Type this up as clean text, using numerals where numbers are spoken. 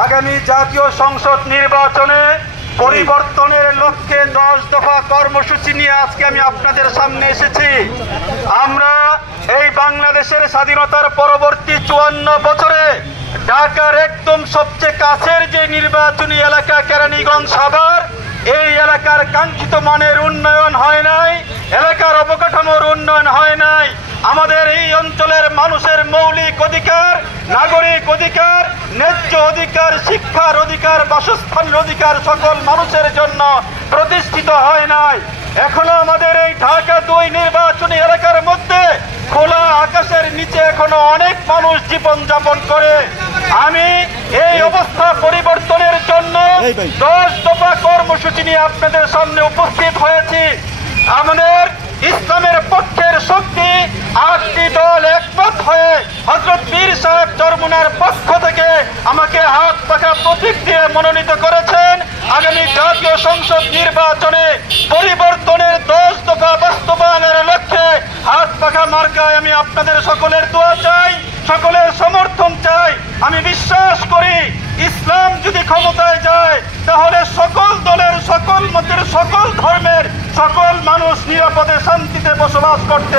আগামী জাতীয় সংসদ নির্বাচনে পরিবর্তনের লক্ষ্যে 10 দফা কর্মসূচি নিয়ে আজকে আমি আপনাদের সামনে এসেছি। আমরা এই বাংলাদেশের স্বাধীনতার পরবর্তী 54 বছরে ঢাকার একদম সবচেয়ে কাছের যে নির্বাচনী এলাকা কেরানীগঞ্জ সাভার, এই এলাকার কাঙ্ক্ষিত মানের উন্নয়ন হয় নাই, এলাকার অবকাঠামোর উন্নয়ন হয় নাই। আমাদের এই অঞ্চলের মানুষের মৌলিক অধিকার, নাগরিক অধিকার, ন্যায্য অধিকার, শিক্ষার অধিকার, বাসস্থানের অধিকার সকল মানুষের জন্য প্রতিষ্ঠিত হয় নাই। এখনো আমাদের এই ঢাকা 2 নির্বাচনী এলাকার মধ্যে খোলা আকাশের নিচে এখনো অনেক মানুষ জীবন যাপন করে। আমি এই অবস্থা পরিবর্তনের জন্য 10 দফা কর্মসূচি নিয়ে আপনাদের সামনে উপস্থিত হয়েছি। আমাদের ইসলামের পক্ষের শক্তি 8টি দল একমত হয়ে হযরত পীর সাহেব চরমুনার পক্ষ থেকে আমাকে হাত পাখা প্রতীক দিয়ে মনোনীত করেছেন। আগামী জাতীয় সংসদ নির্বাচনে পরিবর্তনের 10 দফা বাস্তবায়নের লক্ষ্যে হাত পাখা মার্কায় আমি আপনাদের সকলের দোয়া চাই, সকলের সমর্থন চাই। আমি বিশ্বাস করি ইসলাম যদি ক্ষমতায় যায় তাহলে সকল দলের, সকল মতের, সকল ধর্মের সকল মানুষ নিরাপদে শান্তিতে বসবাস করতে